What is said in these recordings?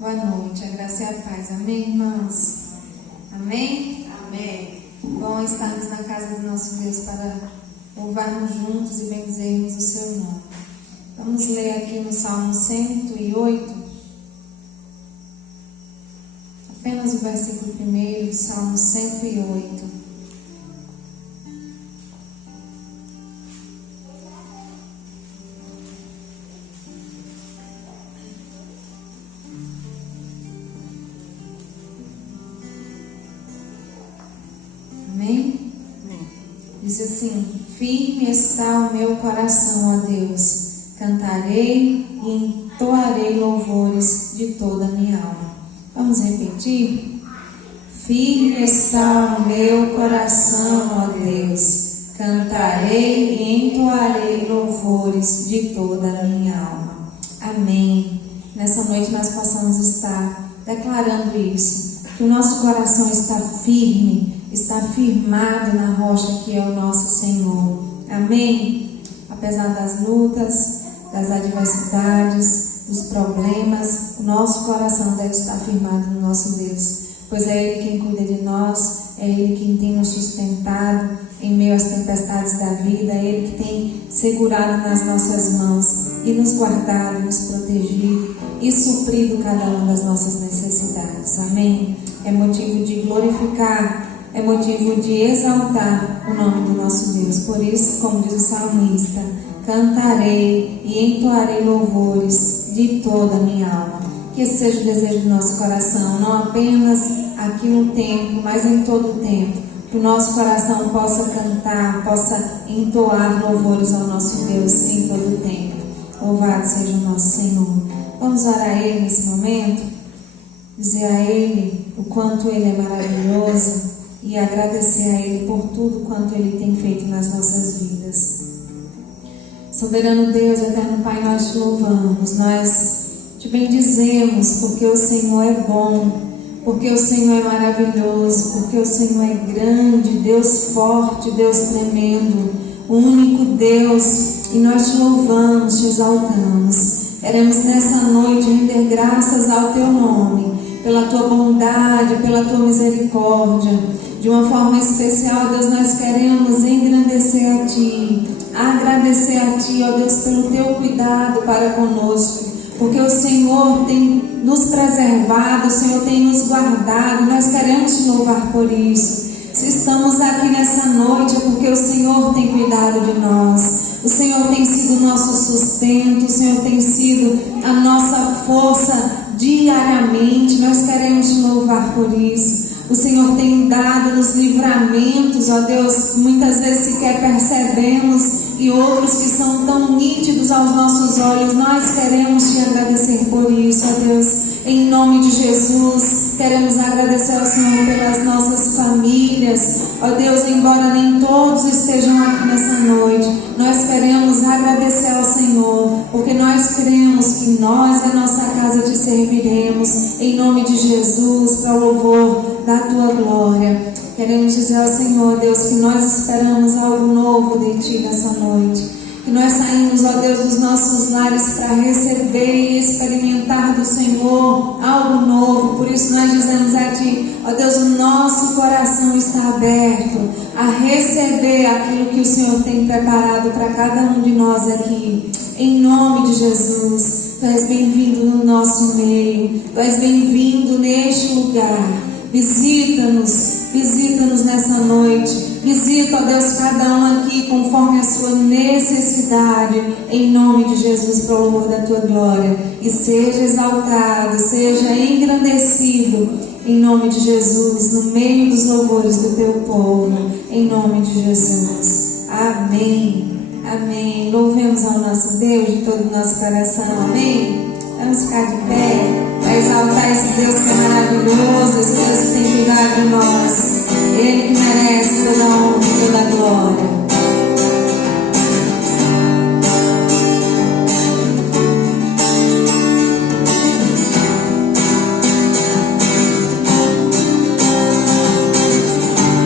Boa noite, a graça e a paz. Amém, irmãos? Amém? Amém. Bom estarmos na casa do nosso Deus para louvarmos juntos e bendizermos o seu nome. Vamos ler aqui no Salmo 108, apenas o versículo 1 do Salmo 108. Amém? Diz assim: firme está o meu coração, ó Deus, cantarei e entoarei louvores de toda a minha alma. Vamos repetir? Firme está o meu coração, ó Deus, cantarei e entoarei louvores de toda a minha alma. Amém. Nessa noite nós possamos estar declarando isso, que o nosso coração está firme, está firmado na rocha que é o nosso Senhor. Amém? Apesar das lutas, das adversidades, dos problemas, o nosso coração deve estar firmado no nosso Deus, pois é Ele quem cuida de nós, é Ele quem tem nos sustentado em meio às tempestades da vida, é Ele que tem segurado nas nossas mãos e nos guardado, nos protegido e suprido cada uma das nossas necessidades. Amém? É motivo de glorificar, é motivo de exaltar o nome do nosso Deus. Por isso, como diz o salmista, cantarei e entoarei louvores de toda a minha alma. Que esse seja o desejo do nosso coração, não apenas aqui no tempo, mas em todo o tempo. Que o nosso coração possa cantar, possa entoar louvores ao nosso Deus em todo o tempo. Louvado seja o nosso Senhor. Vamos orar a Ele nesse momento, dizer a Ele o quanto Ele é maravilhoso e agradecer a Ele por tudo quanto Ele tem feito nas nossas vidas. Soberano Deus, eterno Pai, nós te louvamos, nós te bendizemos, porque o Senhor é bom, porque o Senhor é maravilhoso, porque o Senhor é grande, Deus forte, Deus tremendo, o único Deus, e nós te louvamos, te exaltamos. Queremos nessa noite render graças ao teu nome, pela tua bondade, pela tua misericórdia. De uma forma especial, Deus, nós queremos engrandecer a Ti, agradecer a Ti, ó Deus, pelo Teu cuidado para conosco, porque o Senhor tem nos preservado, o Senhor tem nos guardado, nós queremos Te louvar por isso. Se estamos aqui nessa noite é porque o Senhor tem cuidado de nós, o Senhor tem sido o nosso sustento, o Senhor tem sido a nossa força diariamente, nós queremos Te louvar por isso. O Senhor tem dado nos livramentos, ó Deus, muitas vezes sequer percebemos, e outros que são tão nítidos aos nossos olhos. Nós queremos Te agradecer por isso, ó Deus, em nome de Jesus. Queremos agradecer ao Senhor pelas nossas famílias, ó Deus, embora nem todos estejam aqui nessa noite, nós queremos agradecer ao Senhor, porque nós cremos que nós e a nossa casa Te serviremos, em nome de Jesus, para o louvor da Tua glória. Queremos dizer ao Senhor, Deus, que nós esperamos algo novo de Ti nessa noite, que nós saímos, ó Deus, dos nossos lares para receber e experimentar do Senhor algo novo. Por isso nós dizemos a Ti, ó Deus, o nosso coração está aberto a receber aquilo que o Senhor tem preparado para cada um de nós aqui, em nome de Jesus. Tu és bem-vindo no nosso meio, Tu és bem-vindo neste lugar. Visita-nos nessa noite. Visita, ó Deus, cada um aqui conforme a sua necessidade, em nome de Jesus, para o louvor da Tua glória. E seja exaltado, seja engrandecido, em nome de Jesus, no meio dos louvores do Teu povo, em nome de Jesus. Amém. Amém. Louvemos ao nosso Deus de todo o nosso coração. Amém. Vamos ficar de pé para exaltar esse Deus que é maravilhoso, esse Deus que tem cuidado de nós. Ele que merece toda a honra e toda a glória.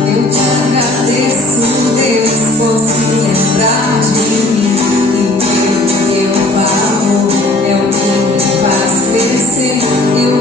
Eu te agradeço, Deus, por se lembrar de mim, e pelo teu favor é o que me faz crescer. Eu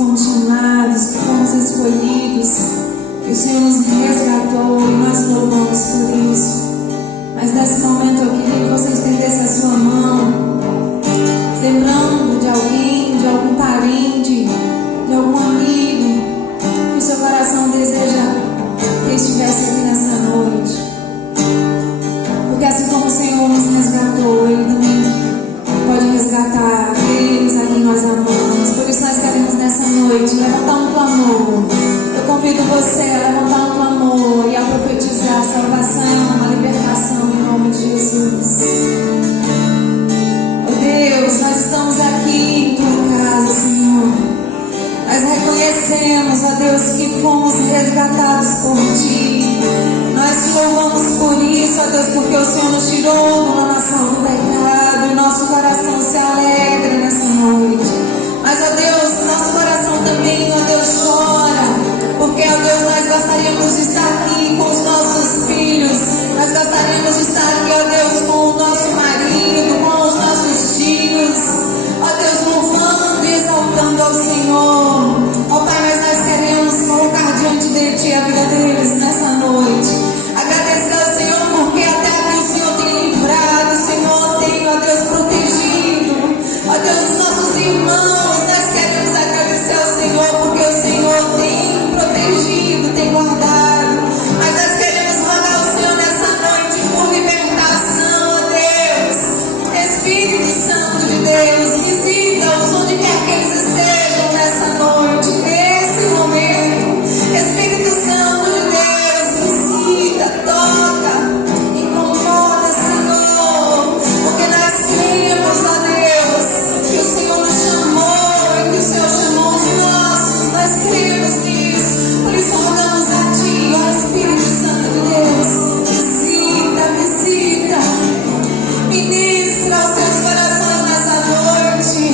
fomos chamados, que fomos escolhidos, que o Senhor nos resgatou e nós louvamos por isso. Mas nesse momento eu queria que você estendesse a sua mão, lembrando de alguém, de algum parente, de algum amigo que o seu coração deseja que estivesse aqui nessa noite. Porque assim como o Senhor nos resgatou, Ele também pode resgatar aqueles a quem nós amamos. Por isso nós queremos nessa noite levantar um clamor. Eu convido você a levantar um clamor e a profetizar a salvação, a libertação em nome de Jesus. Oh Deus, nós estamos aqui em tua casa, Senhor. Nós reconhecemos, ó Deus, que fomos resgatados por Ti. Nós te louvamos por isso, ó Deus, porque o Senhor nos tirou da nação do pecado. E nosso coração se alegra nessa noite. Mas, ó Deus, nosso coração também, ó Deus, chora. Porque, ó Deus, nós gostaríamos de estar aqui com os nossos filhos. Nós gostaríamos de estar aqui, ó Deus, com o nosso marido, com os nossos filhos. Ó Deus, louvando e exaltando ao Senhor. Ó Pai, mas nós queremos colocar diante de Ti a vida deles nessa noite. Agradecer ao Senhor porque até aqui o Senhor tem livrado, o Senhor tem, ó Deus, protegido. Ó Deus, os nossos irmãos, nós queremos agradecer ao Senhor porque o Senhor tem protegido, tem guardado. Mas nós queremos mandar ao Senhor nessa noite por libertação, ó Deus. Espírito Santo de Deus, visita-os onde quer que eles estejam nessa noite, nesse momento. Espírito Santo de Deus, visita, toca, incomoda, Senhor, porque nós cremos, ó Deus, que o Senhor nos chamou e que o Senhor chamou os nossos. Nós cremos nisso, por isso rogamos a Ti, ó Espírito Santo de Deus, visita, ministra aos seus corações nessa noite,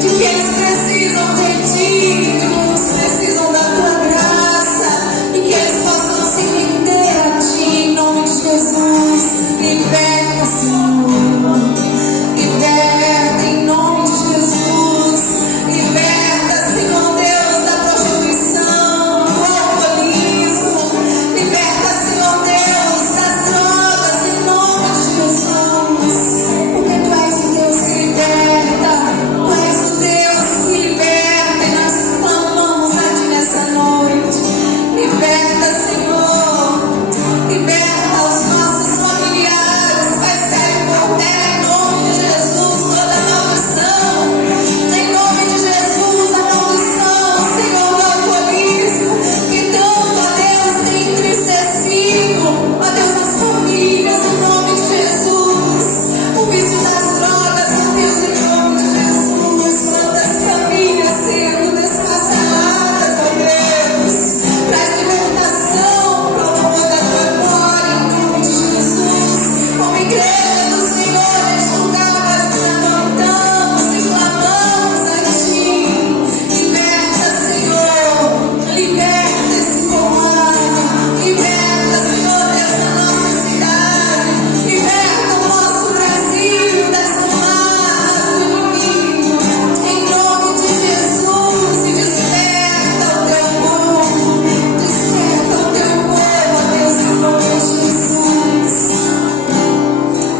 de que eles precisam de Ti, de que eles precisam da Tua graça, e que eles possam se render a Ti, em nome de Jesus. Liberta, Senhor, liberta em nome de Jesus. Liberta, Senhor Deus, da prostituição, do alcoolismo. Liberta, Senhor Deus, das drogas, em nome de Jesus. Porque Tu és o Deus que liberta, Tu és o Deus que liberta, e nós clamamos a Ti nessa noite. Liberta, Senhor, liberta os nossos familiares, Pai sério por terra, em nome de Jesus, toda maldição, em nome de Jesus, a maldição, Senhor, do alcoolismo, que tanto, ó Deus, tem entristecido, ó Deus, as famílias, em nome de Jesus, o vício das drogas, ó Deus, em nome de Jesus, quantas famílias sendo despachadas, ó Deus, traz libertação para o amor da Tua glória, em nome de Jesus. Como igreja do Senhor, neste lugar nós nos levantamos e clamamos a Ti. Liberta, Senhor, liberta esse comando, liberta, Senhor Deus, a nossa cidade, liberta o nosso Brasil das amarras do inimigo, em nome de Jesus, e desperta o Teu povo, desperta o Teu povo, ó Deus, em nome de Jesus,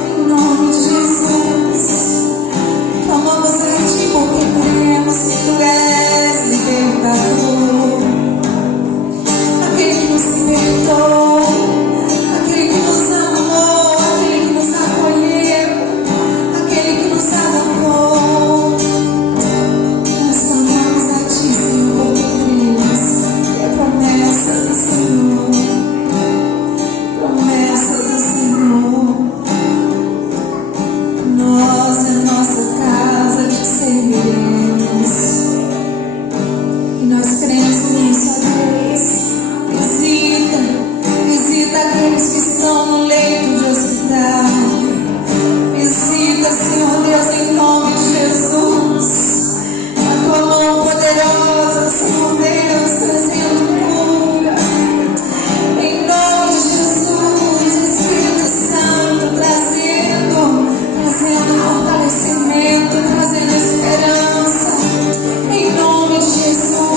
em nome de Jesus. Clamamos a Ti porque cremos que Tu és libertador, aquele que nos libertou, aquele que nos amou, aquele que nos acolheu, aquele que nos adotou. Nós clamamos a Ti, Senhor, porque cremos que é promessa do Senhor, promessa do Senhor. Nós e nossa casa Te serviremos, e nós cremos nisso, ó Deus. Visita aqueles que estão no leito de hospital. Visita, Senhor Deus, em nome de Jesus. A Tua mão poderosa, Senhor Deus, trazendo cura. Em nome de Jesus, Espírito Santo, trazendo fortalecimento, trazendo esperança. Em nome de Jesus.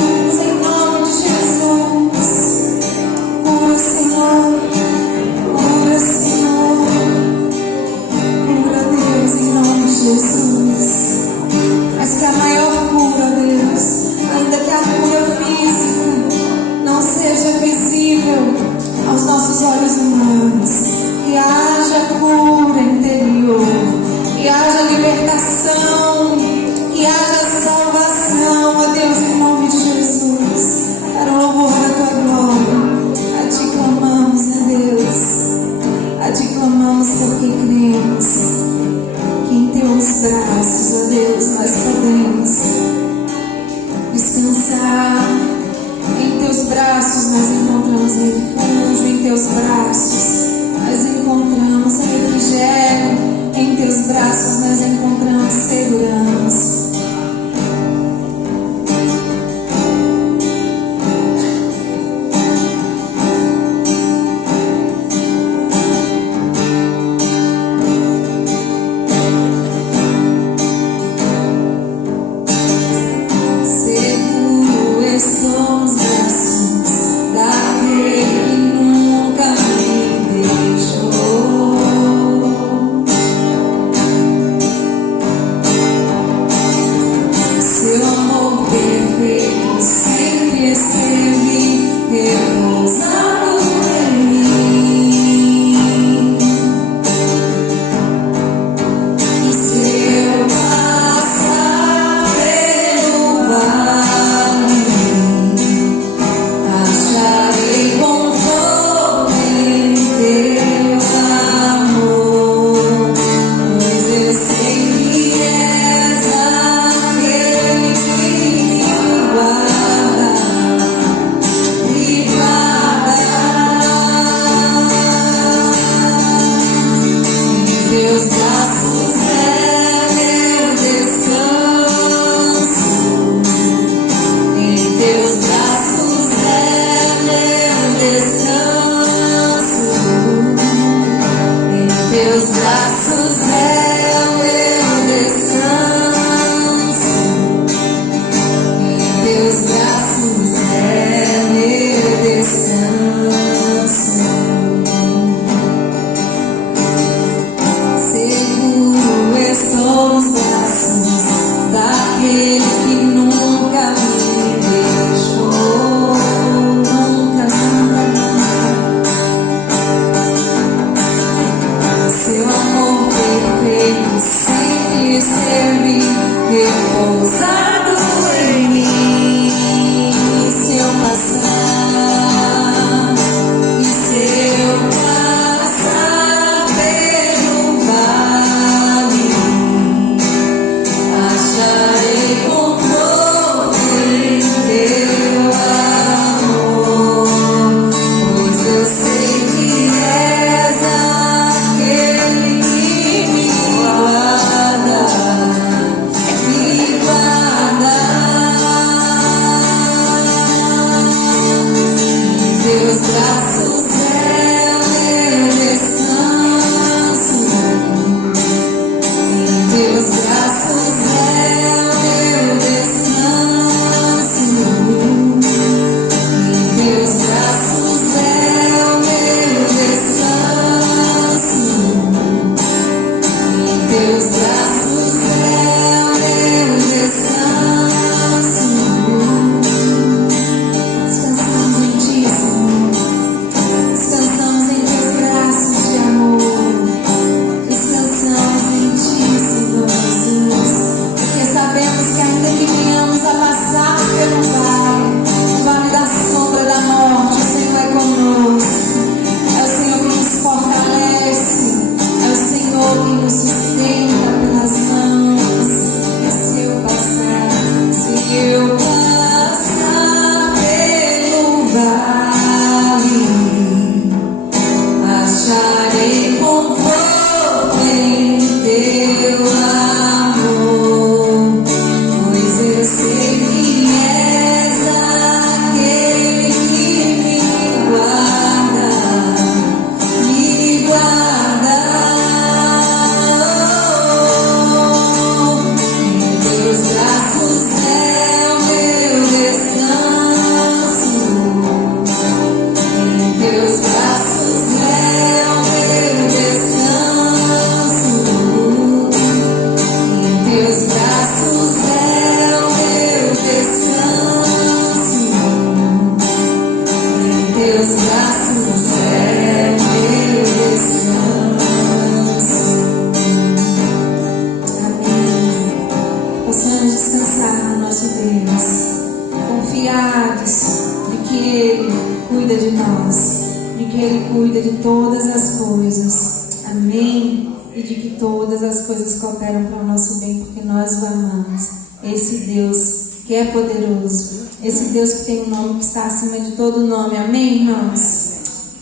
coisas. Amém? E de que todas as coisas cooperam para o nosso bem, porque nós o amamos. Esse Deus que é poderoso, esse Deus que tem um nome que está acima de todo nome. Amém, irmãos?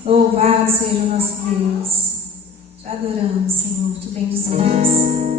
Louvado seja o nosso Deus. Te adoramos, Senhor, te bendizemos.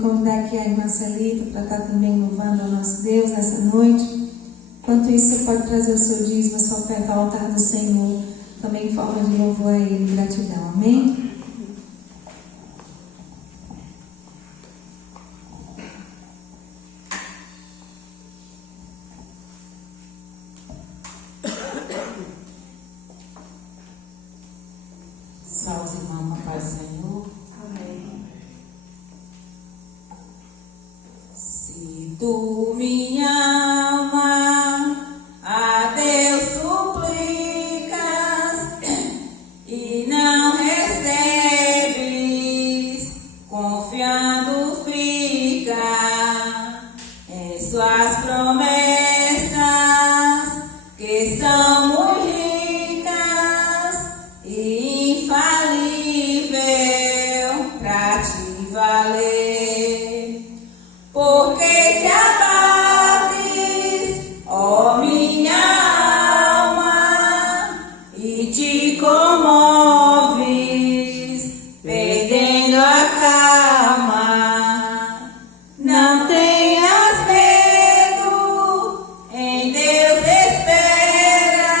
Convidar aqui a irmã Celita para estar também louvando ao nosso Deus nessa noite. Enquanto isso, você pode trazer o seu dízimo, a sua oferta ao altar do Senhor, também em forma de louvor a Ele, gratidão. Amém? Salve, irmão, paz do Senhor. Amém. Se tu me ama, a Deus suplicas e não recebes, confiando fica em suas promessas, que são muito ricas e infalível pra te valer. Porque te abates, ó minha alma, e te comoves, perdendo a calma. Não tenhas medo, em Deus espera,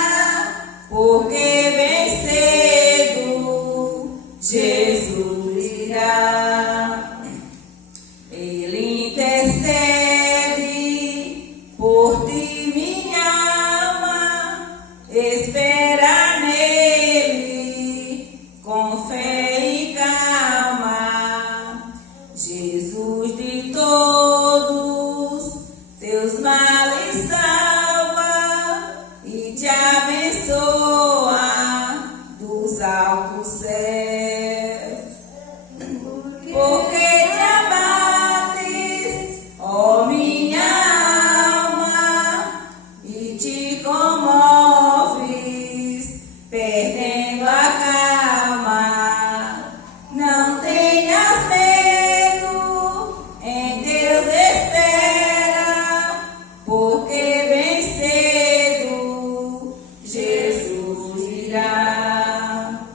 porque bem cedo Jesus irá. Ele intercede por ti, minha alma, espera nele com fé e calma. Jesus de todos teus males salva e te abençoa dos altos céus. Porque te abates, ó minha alma, e te comoves, perdendo a calma. Não tenhas medo, em Deus espera, porque bem cedo Jesus irá.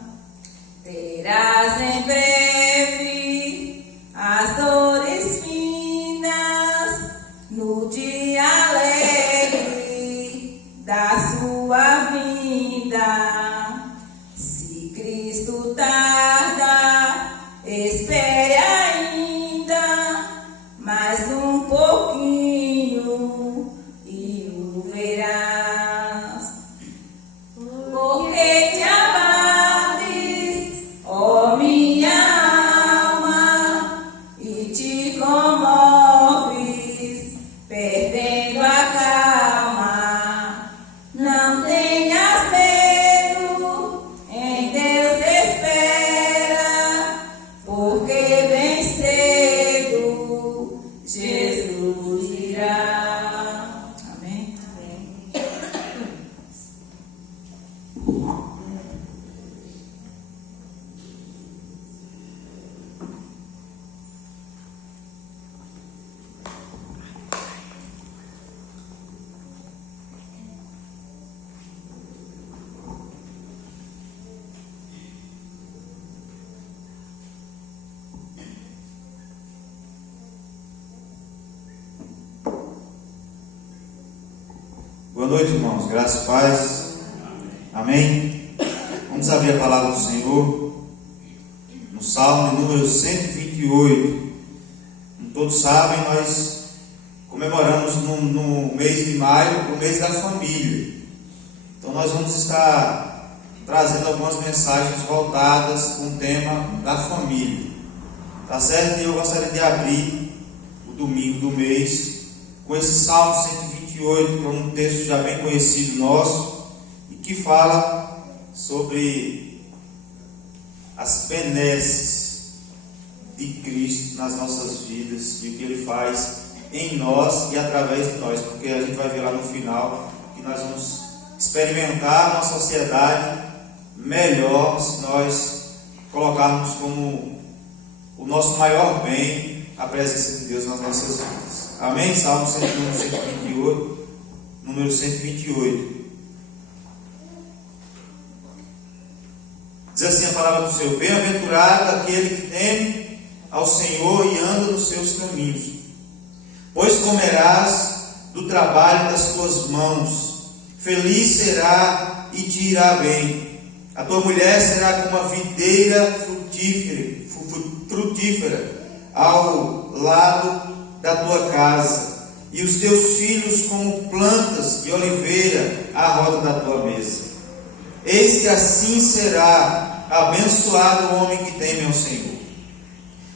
Terás em breve as dores finas no dia alegre da sua vinda. Se Cristo tarda, espere ainda mais um pouquinho e o verás. Porque te abates, ó minha alma, e te comoves, perdendo a calma. Não tenhas medo, em Deus espera, porque bem cedo Jesus irá. Amém? Boa noite, irmãos. Graças e paz. Amém. Vamos abrir a palavra do Senhor no Salmo número 128. Como todos sabem, nós comemoramos no mês de maio o mês da família. Então nós vamos estar trazendo algumas mensagens voltadas com o tema da família. Tá certo? E eu gostaria de abrir o domingo do mês com esse Salmo 128, que é um texto já bem conhecido nosso, e que fala sobre as benesses de Cristo nas nossas vidas e o que Ele faz em nós e através de nós, porque a gente vai ver lá no final que nós vamos experimentar uma sociedade melhor se nós colocarmos como o nosso maior bem a presença de Deus nas nossas vidas. Amém? Salmo 128, número 128. Diz assim a palavra do Senhor: bem-aventurado aquele que teme ao Senhor e anda nos seus caminhos, pois comerás do trabalho das tuas mãos. Feliz será e te irá bem. A tua mulher será como uma videira frutífera ao lado da tua casa, e os teus filhos como plantas de oliveira à roda da tua mesa. Eis que assim será abençoado o homem que teme ao Senhor.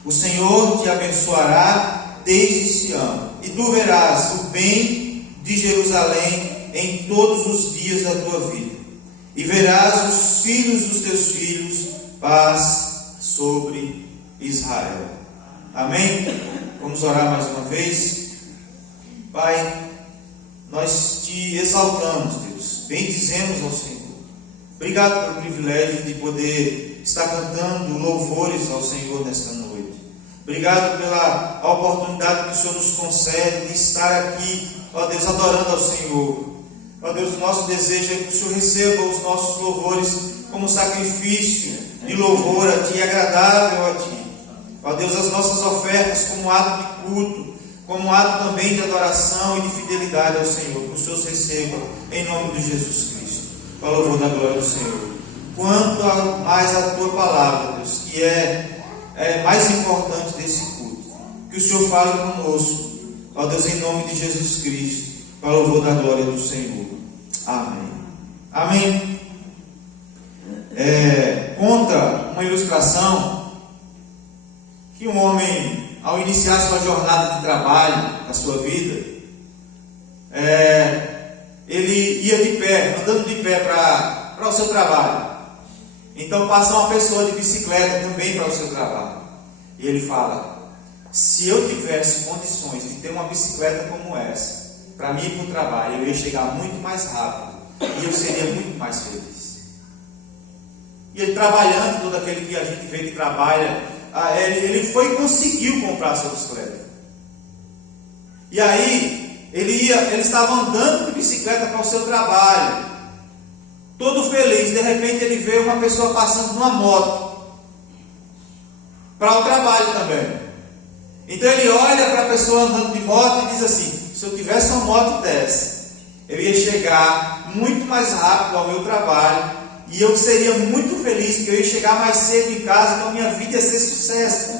O Senhor te abençoará desde Sião, e tu verás o bem de Jerusalém em todos os dias da tua vida, e verás os filhos dos teus filhos, paz sobre Israel. Amém? Vamos orar mais uma vez. Pai, nós te exaltamos, Deus, bendizemos ao Senhor. Obrigado pelo privilégio de poder estar cantando louvores ao Senhor nesta noite. Obrigado pela oportunidade que o Senhor nos concede de estar aqui, ó Deus, adorando ao Senhor. Ó Deus, o nosso desejo é que o Senhor receba os nossos louvores como sacrifício de louvor a Ti, agradável a Ti. Ó Deus, as nossas ofertas como ato de culto, como ato também de adoração e de fidelidade ao Senhor, que o Senhor receba em nome de Jesus Cristo, para o louvor da glória do Senhor. Quanto mais a Tua palavra, Deus, que é mais importante desse culto, que o Senhor fale conosco, ó Deus, em nome de Jesus Cristo, para o louvor da glória do Senhor. Amém. Amém. Conta uma ilustração que um homem, ao iniciar sua jornada de trabalho, na sua vida, ele ia de pé, andando de pé para o seu trabalho. Então passa uma pessoa de bicicleta também para o seu trabalho. E ele fala: se eu tivesse condições de ter uma bicicleta como essa, para mim ir para o trabalho, eu ia chegar muito mais rápido e eu seria muito mais feliz. E ele trabalhando, todo aquele que a gente vê que trabalha, ele foi e conseguiu comprar a sua bicicleta. E aí ele estava andando de bicicleta para o seu trabalho, todo feliz. De repente ele vê uma pessoa passando numa moto para o trabalho também. Então ele olha para a pessoa andando de moto e diz assim: se eu tivesse uma moto dessa, eu ia chegar muito mais rápido ao meu trabalho e eu seria muito feliz, porque eu ia chegar mais cedo em casa, então a minha vida ia ser sucesso.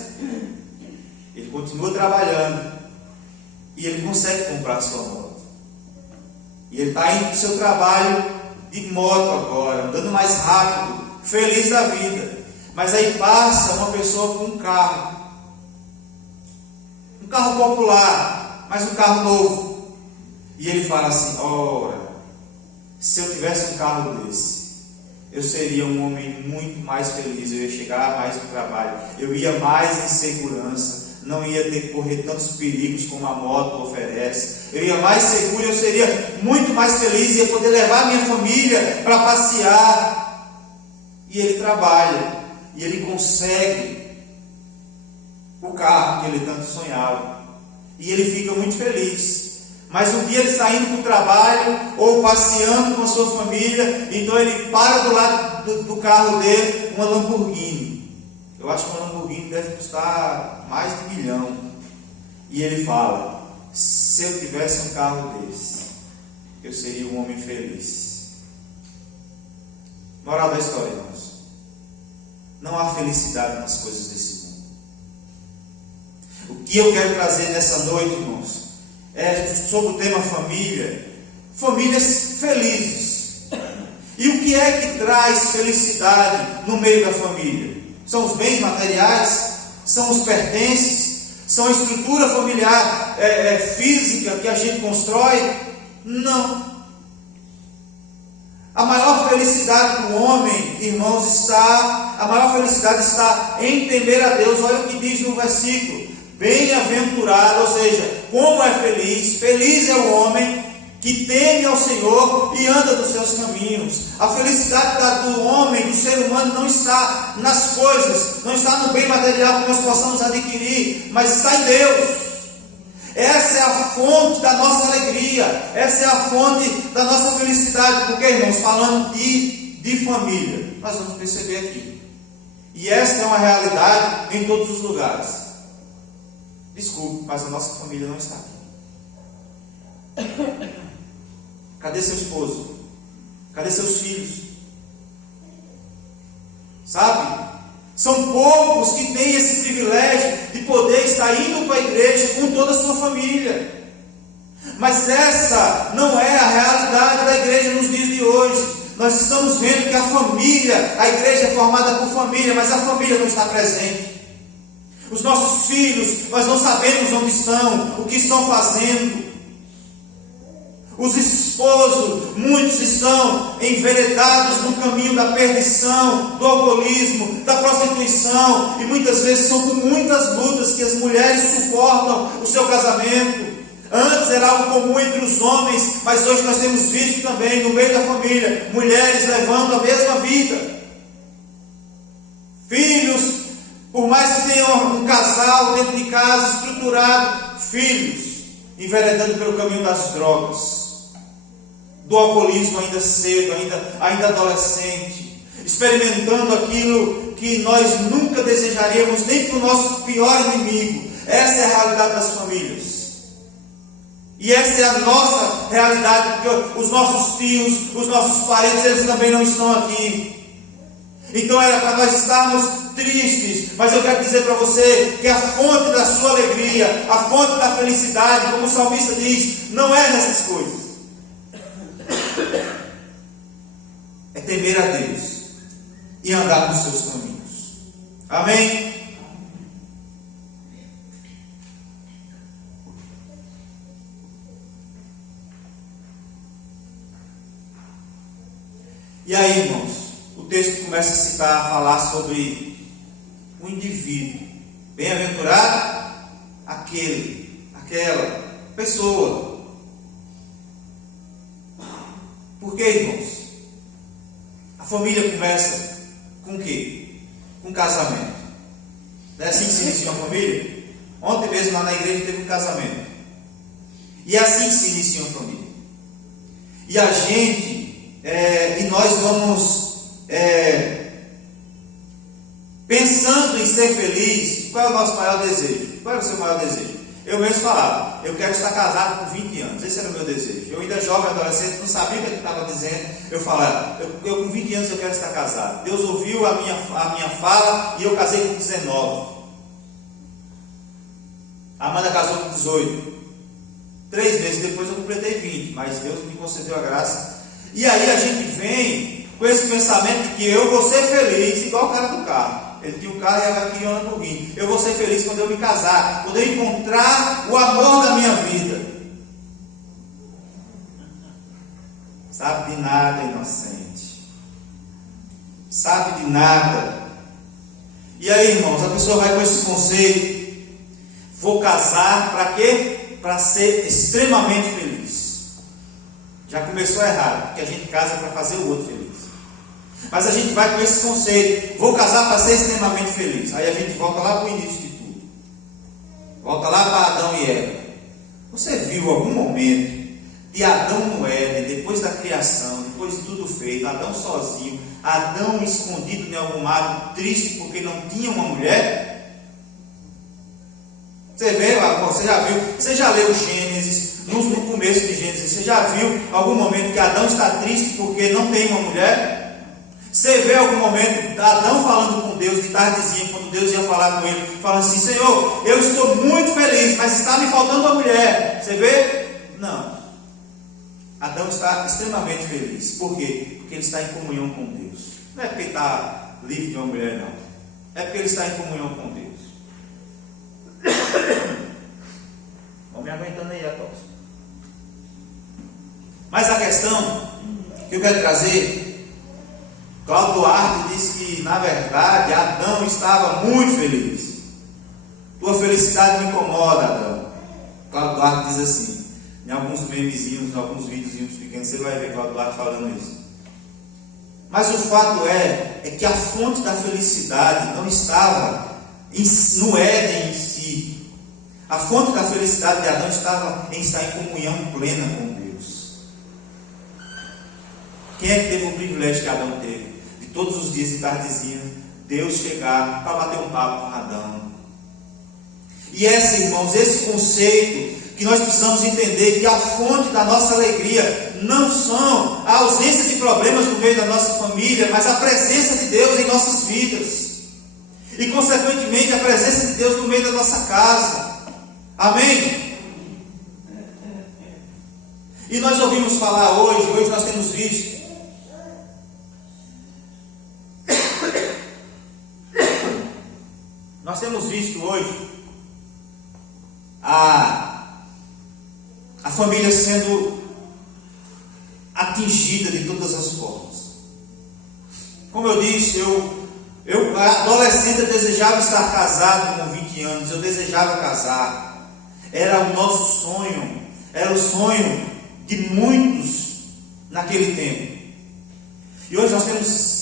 Ele continua trabalhando e ele consegue comprar a sua moto. E ele está indo para o seu trabalho de moto agora, andando mais rápido, feliz da vida. Mas aí passa uma pessoa com um carro popular, mas um carro novo. E ele fala assim: ora, se eu tivesse um carro desse, eu seria um homem muito mais feliz, eu ia chegar mais no trabalho, eu ia mais em segurança, não ia ter que correr tantos perigos como a moto oferece, eu ia mais seguro, eu seria muito mais feliz, ia poder levar minha família para passear. E ele trabalha, e ele consegue o carro que ele tanto sonhava, e ele fica muito feliz. Mas um dia ele está indo para o trabalho ou passeando com a sua família, então ele para do lado do carro dele uma Lamborghini. Eu acho que uma Lamborghini deve custar mais de 1 milhão. E ele fala: se eu tivesse um carro desse, eu seria um homem feliz. Moral da história, irmãos: não há felicidade nas coisas desse mundo. O que eu quero trazer nessa noite, irmãos, é sobre o tema família. Famílias felizes. E o que é que traz felicidade no meio da família? São os bens materiais? São os pertences? São a estrutura familiar física que a gente constrói? Não. A maior felicidade do homem, irmãos, a maior felicidade está em temer a Deus. Olha o que diz no versículo: bem-aventurado, ou seja, como é feliz, feliz é o homem que teme ao Senhor e anda nos seus caminhos. A felicidade do homem, do ser humano, não está nas coisas, não está no bem material que nós possamos adquirir, mas está em Deus. Essa é a fonte da nossa alegria, essa é a fonte da nossa felicidade. Porque, irmãos, falando de família, nós vamos perceber aqui, e esta é uma realidade em todos os lugares. Desculpe, mas a nossa família não está aqui. Cadê seu esposo? Cadê seus filhos? Sabe? São poucos que têm esse privilégio de poder estar indo para a igreja com toda a sua família. Mas essa não é a realidade da igreja nos dias de hoje. Nós estamos vendo que a família, a igreja é formada por família, mas a família não está presente. Os nossos filhos, nós não sabemos onde estão, o que estão fazendo. Os esposos, muitos estão enveredados no caminho da perdição, do alcoolismo, da prostituição, e muitas vezes são com muitas lutas que as mulheres suportam o seu casamento. Antes era algo comum entre os homens, mas hoje nós temos visto também no meio da família, mulheres levando a mesma vida. Filhos, por mais que tenham um casal dentro de casa estruturado, filhos enveredando pelo caminho das drogas, do alcoolismo ainda cedo, ainda adolescente, experimentando aquilo que nós nunca desejaríamos nem para o nosso pior inimigo. Essa é a realidade das famílias. E essa é a nossa realidade, porque os nossos tios, os nossos parentes, eles também não estão aqui. Então era para nós estarmos tristes, mas eu quero dizer para você que a fonte da sua alegria, a fonte da felicidade, como o salmista diz, não é nessas coisas. É temer a Deus e andar nos seus caminhos. Amém? E aí, irmãos, o texto começa a falar sobre o indivíduo. Bem-aventurado aquela pessoa. Por quê, irmãos? A família começa com o quê? Com casamento. Não é assim que se inicia uma família? Ontem mesmo lá na igreja teve um casamento. E é assim que se inicia uma família. E a gente... e nós vamos pensando em ser feliz. Qual é o nosso maior desejo? Qual é o seu maior desejo? Eu mesmo falava, eu quero estar casado com 20 anos. Esse era o meu desejo. Eu ainda jovem, adolescente, não sabia o que ele estava dizendo. Eu falava, eu com 20 anos eu quero estar casado. Deus ouviu a minha fala e eu casei com 19. A Amanda casou com 18. 3 meses depois eu completei 20, mas Deus me concedeu a graça. E aí a gente vem com esse pensamento de que eu vou ser feliz, igual o cara do carro. Ele tinha um carro e agora queria um Lamborghini. Eu vou ser feliz quando eu me casar, quando eu encontrar o amor da minha vida. Sabe de nada, inocente. Sabe de nada. E aí, irmãos, a pessoa vai com esse conceito: vou casar para quê? Para ser extremamente feliz. Já começou errado, porque a gente casa para fazer o outro feliz. Mas a gente vai com esse conceito: vou casar para ser extremamente feliz. Aí a gente volta lá para o início de tudo. Volta lá para Adão e Eva. Você viu algum momento de Adão no Éden, depois da criação, depois de tudo feito, Adão sozinho, Adão escondido em algum mato, triste porque não tinha uma mulher? Você vê, você já viu, você já leu Gênesis, no começo de Gênesis, você já viu algum momento que Adão está triste porque não tem uma mulher? Você vê algum momento Adão falando com Deus de tardezinha, quando Deus ia falar com ele, falando assim: Senhor, eu estou muito feliz, mas está me faltando uma mulher. Você vê? Não. Adão está extremamente feliz. Por quê? Porque ele está em comunhão com Deus. Não é porque ele está livre de uma mulher, não. É porque ele está em comunhão com Deus. Vão me aguentando aí a tosse. Mas a questão que eu quero trazer, Cláudio Duarte diz que, na verdade, Adão estava muito feliz. Tua felicidade me incomoda, Adão. Cláudio Duarte diz assim, em alguns memezinhos, em alguns videozinhos pequenos, você vai ver Cláudio Duarte falando isso. Mas o fato é que a fonte da felicidade não estava no Éden em si. A fonte da felicidade de Adão estava em estar em comunhão plena com Deus. Quem é que teve o privilégio que Adão teve? De todos os dias de tardezinha, Deus chegar para bater um papo com Adão. E esse, irmãos, esse conceito que nós precisamos entender que a fonte da nossa alegria não são a ausência de problemas no meio da nossa família, mas a presença de Deus em nossas vidas. E consequentemente a presença de Deus no meio da nossa casa. Amém? E nós ouvimos falar hoje nós temos visto hoje a família sendo atingida de todas as formas. Como eu disse, eu adolescente, eu desejava estar casado com 20 anos, eu desejava casar, era o nosso sonho, era o sonho de muitos naquele tempo. E hoje nós temos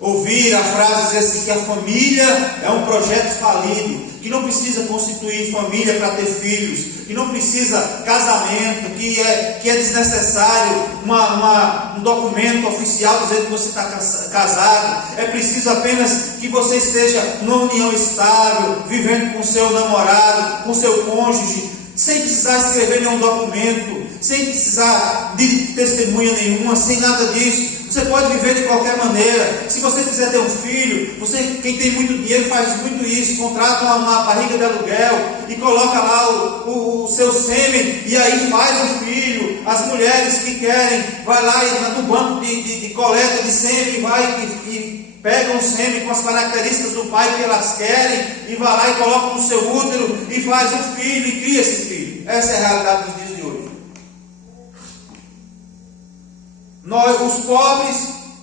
ouvir a frase dizer assim, que a família é um projeto falido, que não precisa constituir família para ter filhos, que não precisa casamento, que é desnecessário um documento oficial dizendo que você está casado. É preciso apenas que você esteja numa união estável, vivendo com seu namorado, com seu cônjuge, sem precisar escrever nenhum documento, sem precisar de testemunha nenhuma, sem nada disso. Você pode viver de qualquer maneira. Se você quiser ter um filho, quem tem muito dinheiro faz muito isso, contrata uma barriga de aluguel e coloca lá o seu sêmen e aí faz um filho. As mulheres que querem, vai lá no banco de coleta de sêmen, vai e pegam o sêmen com as características do pai que elas querem e vai lá e coloca no seu útero e faz um filho e cria esse filho. Essa é a realidade dos dias de hoje. Os pobres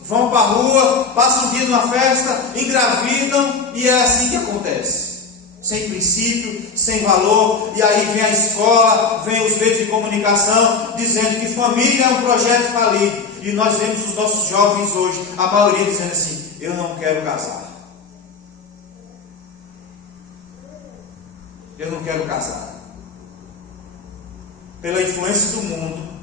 vão para a rua, passam um dia numa festa, engravidam e é assim que acontece. Sem princípio, sem valor, e aí vem a escola, vem os meios de comunicação dizendo que família é um projeto falido. E nós vemos os nossos jovens hoje, a maioria dizendo assim, eu não quero casar. Eu não quero casar. Pela influência do mundo,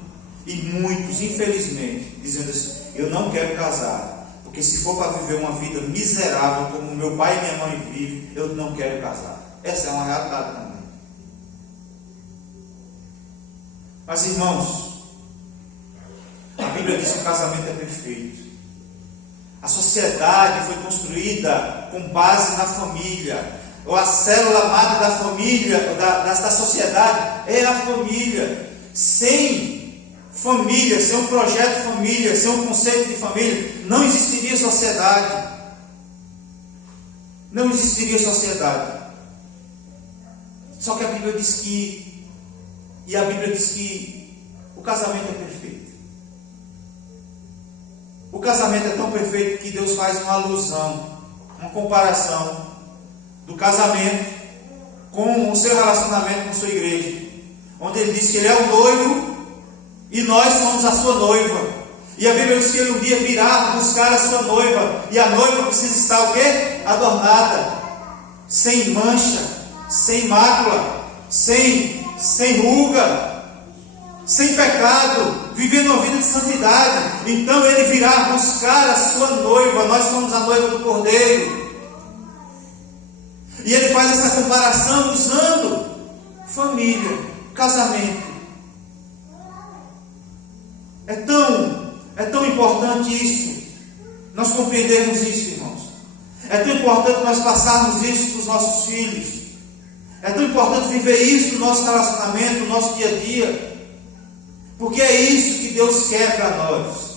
e muitos, infelizmente, dizendo assim, eu não quero casar, porque se for para viver uma vida miserável, como meu pai e minha mãe vivem, eu não quero casar. Essa é uma realidade também. Mas irmãos, a Bíblia diz que o casamento é perfeito. A sociedade foi construída com base na família. Ou a célula madre da família, da sociedade, é a família. Sem família, sem um projeto de família, sem um conceito de família, não existiria sociedade. Não existiria sociedade. Só que a Bíblia diz que, o casamento é perfeito. O casamento é tão perfeito que Deus faz uma alusão, uma comparação do casamento com o seu relacionamento com sua igreja, onde ele diz que ele é o noivo e nós somos a sua noiva. E a Bíblia diz que ele um dia virá buscar a sua noiva, e a noiva precisa estar o quê? Adornada, sem mancha, sem mácula, sem ruga, sem pecado, vivendo uma vida de santidade. Então ele virá buscar a sua noiva. Nós somos a noiva do Cordeiro. E ele faz essa comparação usando família, casamento. É tão importante isso, nós compreendermos isso, irmãos. É tão importante nós passarmos isso para os nossos filhos. É tão importante viver isso no nosso relacionamento, no nosso dia a dia. Porque é isso que Deus quer para nós.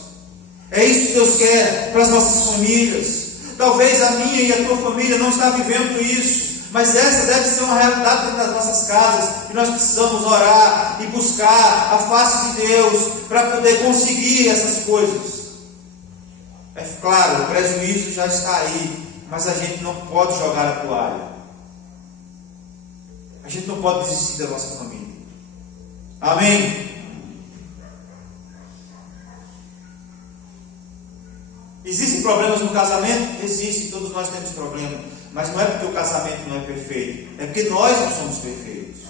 É isso que Deus quer para as nossas famílias. Talvez a minha e a tua família não está vivendo isso, mas essa deve ser uma realidade dentro das nossas casas, e nós precisamos orar e buscar a face de Deus para poder conseguir essas coisas. É claro, o prejuízo já está aí, mas a gente não pode jogar a toalha. A gente não pode desistir da nossa família. Amém? Existem problemas no casamento? Existem, todos nós temos problemas. Mas não é porque o casamento não é perfeito, é porque nós não somos perfeitos.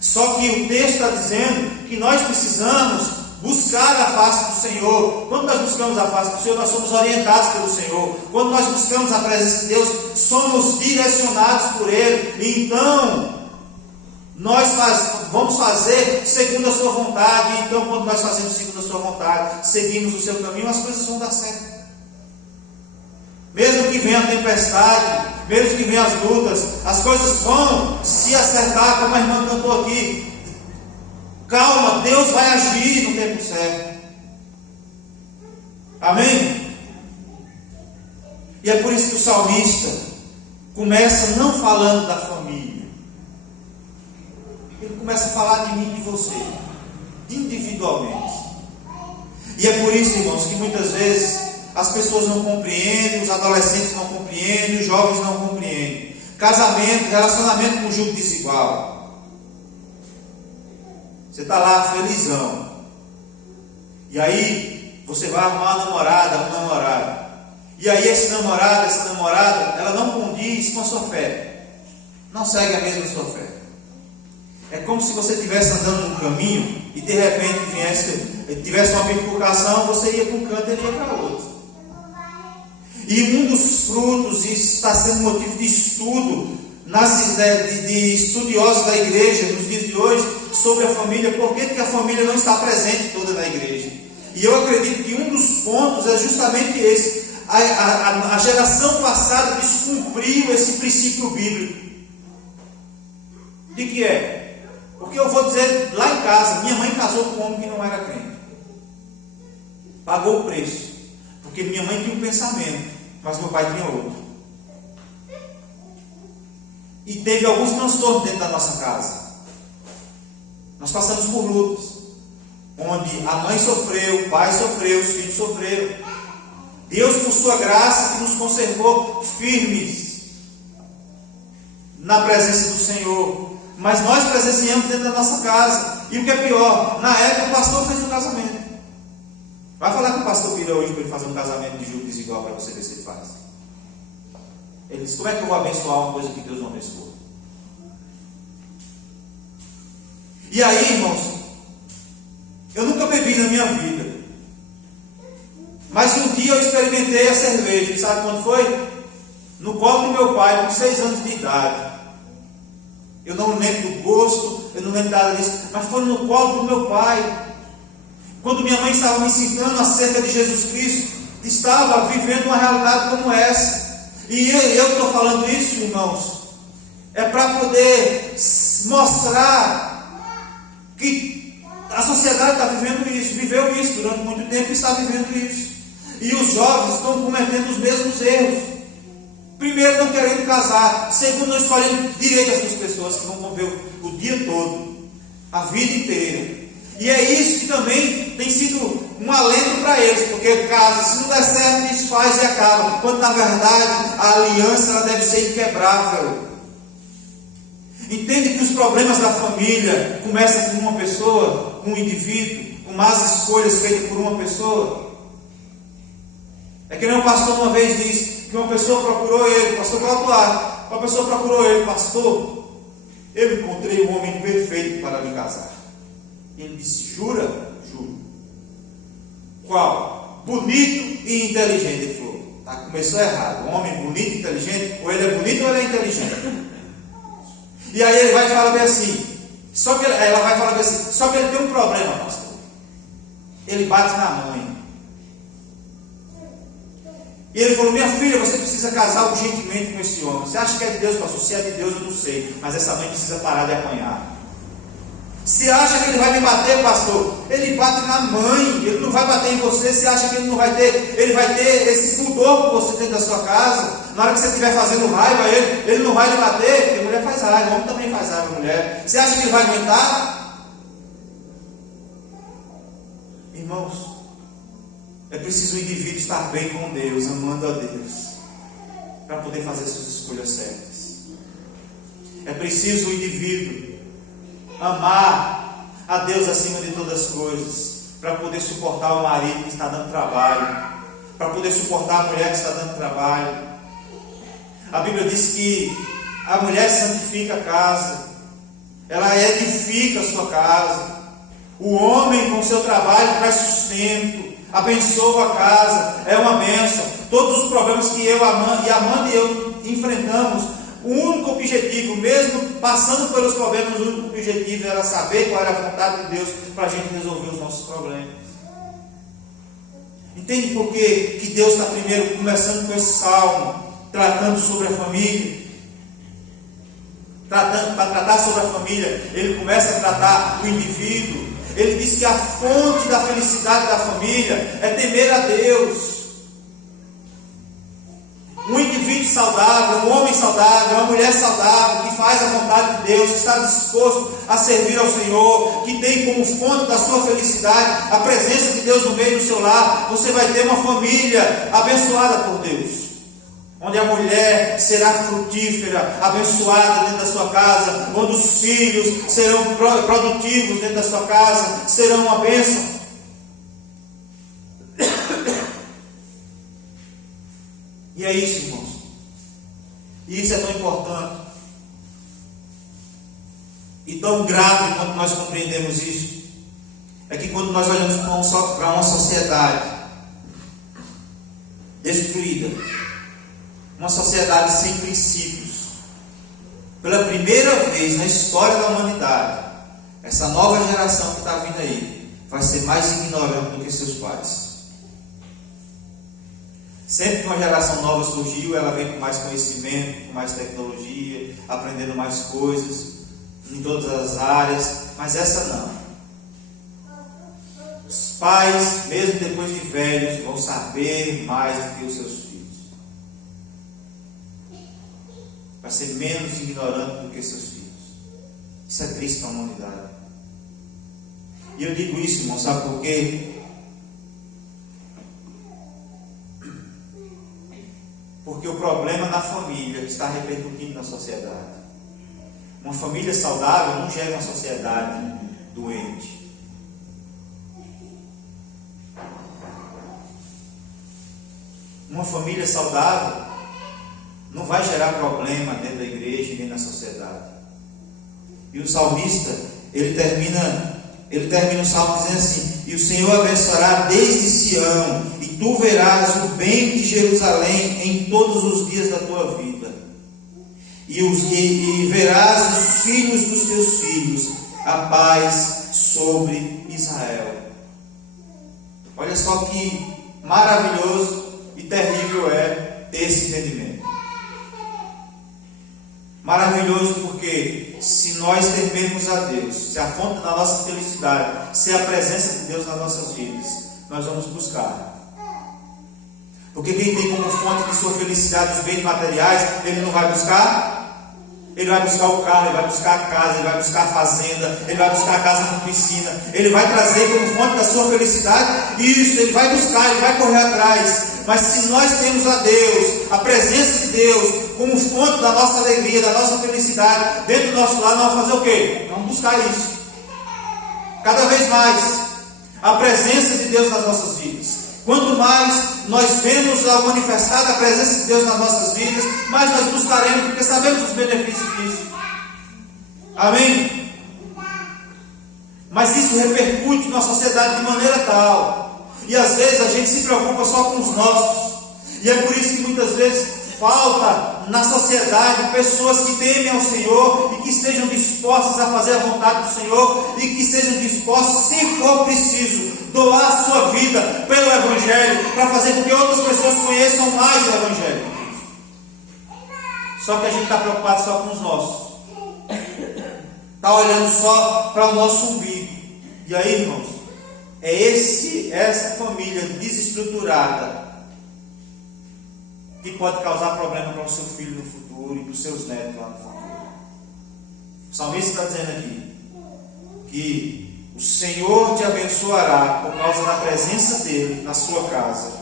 Só que o texto está dizendo que nós precisamos buscar a face do Senhor. Quando nós buscamos a face do Senhor, nós somos orientados pelo Senhor. Quando nós buscamos a presença de Deus, somos direcionados por Ele. E então, vamos fazer segundo a sua vontade. Então, quando nós fazemos segundo a sua vontade, seguimos o seu caminho, as coisas vão dar certo. Mesmo que venha a tempestade, mesmo que venham as lutas, as coisas vão se acertar, como a irmã cantou aqui. Calma, Deus vai agir no tempo certo. Amém? E é por isso que o salmista começa não falando da família. Ele começa a falar de mim e de você, individualmente. E é por isso, irmãos, que muitas vezes as pessoas não compreendem, os adolescentes não compreendem, os jovens não compreendem. Casamento, relacionamento com conjugo desigual. Você está lá felizão. E aí você vai arrumar uma namorada, um namorado. E aí esse namorado, essa namorada, ela não condiz com a sua fé. Não segue a mesma sua fé. É como se você estivesse andando num caminho e de repente tivesse uma bifurcação, você ia para um canto e ele ia para outro. E um dos frutos, e isso está sendo motivo de estudo de estudiosos da igreja nos dias de hoje, sobre a família, por que a família não está presente toda na igreja. E eu acredito que um dos pontos é justamente esse. A geração passada descumpriu esse princípio bíblico. De que é? Porque eu vou dizer, lá em casa, minha mãe casou com um homem que não era crente. Pagou o preço. Porque minha mãe tinha um pensamento, mas meu pai tinha outro. E teve alguns transtornos dentro da nossa casa. Nós passamos por lutas, onde a mãe sofreu, o pai sofreu, os filhos sofreram. Deus, por sua graça, que nos conservou firmes na presença do Senhor. Mas nós presenciamos dentro da nossa casa. E o que é pior, na época o pastor fez um casamento. Vai falar com o pastor Pira hoje para ele fazer um casamento de jugo desigual para você ver se ele faz. Ele diz, como é que eu vou abençoar uma coisa que Deus não abençoou? E aí, irmãos, eu nunca bebi na minha vida. Mas um dia eu experimentei a cerveja. E sabe quando foi? No colo do meu pai, com 6 anos de idade. Eu não lembro do gosto, eu não lembro nada disso. Mas foi no colo do meu pai. Quando minha mãe estava me ensinando acerca de Jesus Cristo, estava vivendo uma realidade como essa. E eu estou falando isso, irmãos, é para poder mostrar que a sociedade está vivendo isso, viveu isso durante muito tempo e está vivendo isso. E os jovens estão cometendo os mesmos erros. Primeiro, não querendo casar. Segundo, não escolhendo direito as suas pessoas que vão conviver o dia todo, a vida inteira. E é isso que também tem sido um alento para eles, porque casa, se não der certo, desfaz e acaba. Quando na verdade a aliança ela deve ser inquebrável. Entende que os problemas da família começam com uma pessoa, com um indivíduo, com más escolhas feitas por uma pessoa. É que nem um pastor uma vez disse que uma pessoa procurou ele, pastor Cláudio, uma pessoa procurou ele, pastor, eu encontrei um homem perfeito para me casar. E ele disse, jura? Juro. Qual? Bonito e inteligente. Ele falou, tá, começou errado. Um homem bonito e inteligente, ou ele é bonito ou ele é inteligente. E aí ele vai falar bem assim, ela vai falar bem assim, só que ele tem um problema, pastor. Ele bate na mãe. E ele falou, minha filha, você precisa casar urgentemente com esse homem. Você acha que é de Deus, pastor? Se é de Deus, eu não sei. Mas essa mãe precisa parar de apanhar. Você acha que ele vai me bater, pastor? Ele bate na mãe, ele não vai bater em você. Você acha que ele não vai ter, ele vai ter esse pudor com você dentro da sua casa? Na hora que você estiver fazendo raiva a ele não vai lhe bater, porque a mulher faz raiva, o homem também faz raiva a mulher. Você acha que ele vai aguentar? Irmãos, é preciso o indivíduo estar bem com Deus, amando a Deus, para poder fazer suas escolhas certas. É preciso o indivíduo amar a Deus acima de todas as coisas, para poder suportar o marido que está dando trabalho, para poder suportar a mulher que está dando trabalho. A Bíblia diz que a mulher santifica a casa, ela edifica a sua casa. O homem com seu trabalho traz sustento, abençoa a casa, é uma bênção. Todos os problemas que eu, Amanda e eu enfrentamos, O único objetivo, mesmo passando pelos problemas, o único objetivo era saber qual era a vontade de Deus para a gente resolver os nossos problemas. Entende por que Deus está primeiro começando com esse salmo, tratando sobre a família? Para tratar sobre a família, ele começa a tratar o indivíduo. Ele diz que a fonte da felicidade da família é temer a Deus. Um indivíduo saudável, um homem saudável, uma mulher saudável, que faz a vontade de Deus, que está disposto a servir ao Senhor, que tem como fonte da sua felicidade a presença de Deus no meio do seu lar, você vai ter uma família abençoada por Deus, onde a mulher será frutífera, abençoada dentro da sua casa, onde os filhos serão produtivos dentro da sua casa, serão uma bênção. E é isso, irmãos. E isso é tão importante e tão grave quando nós compreendemos isso. É que quando nós olhamos para uma sociedade destruída, uma sociedade sem princípios, pela primeira vez na história da humanidade, essa nova geração que está vindo aí vai ser mais ignorante do que seus pais. Sempre que uma geração nova surgiu, ela vem com mais conhecimento, com mais tecnologia, aprendendo mais coisas em todas as áreas, mas essa não. Os pais, mesmo depois de velhos, vão saber mais do que os seus filhos. Vai ser menos ignorante do que seus filhos. Isso é triste para a humanidade. E eu digo isso, irmão, sabe por quê? Porque o problema na família está repercutindo na sociedade. Uma família saudável não gera uma sociedade doente. Uma família saudável não vai gerar problema dentro da igreja nem na sociedade. E o salmista, ele termina o salmo dizendo assim: e o Senhor abençoará desde Sião, e tu verás o bem de Jerusalém em todos os dias da tua vida, e verás os filhos dos teus filhos, a paz sobre Israel. Olha só que maravilhoso e terrível é ter esse entendimento. Maravilhoso porque se nós temermos a Deus, se a fonte da nossa felicidade, se a presença de Deus nas nossas vidas, nós vamos buscar. Porque quem tem como fonte de sua felicidade os bens materiais, ele não vai buscar? Ele vai buscar o carro, ele vai buscar a casa, ele vai buscar a fazenda, ele vai buscar a casa com piscina, ele vai trazer como fonte da sua felicidade isso, ele vai buscar, ele vai correr atrás. Mas se nós temos a Deus, a presença de Deus, como fonte da nossa alegria, da nossa felicidade, dentro do nosso lar, nós vamos fazer o quê? Vamos buscar isso. Cada vez mais, a presença de Deus nas nossas vidas. Quanto mais nós vemos ao manifestar a presença de Deus nas nossas vidas, mais nós buscaremos, porque sabemos os benefícios disso. Amém? Mas isso repercute na sociedade de maneira tal, e às vezes a gente se preocupa só com os nossos, e é por isso que muitas vezes falta na sociedade pessoas que temem ao Senhor e que estejam dispostas a fazer a vontade do Senhor e que estejam dispostos, se for preciso, doar a sua vida pelo Evangelho para fazer com que outras pessoas conheçam mais o Evangelho. Só que a gente está preocupado só com os nossos, está olhando só para o nosso umbigo. E aí, irmãos, é essa família desestruturada que pode causar problema para o seu filho no futuro e para os seus netos lá no futuro. O salmista está dizendo aqui que o Senhor te abençoará por causa da presença dele na sua casa,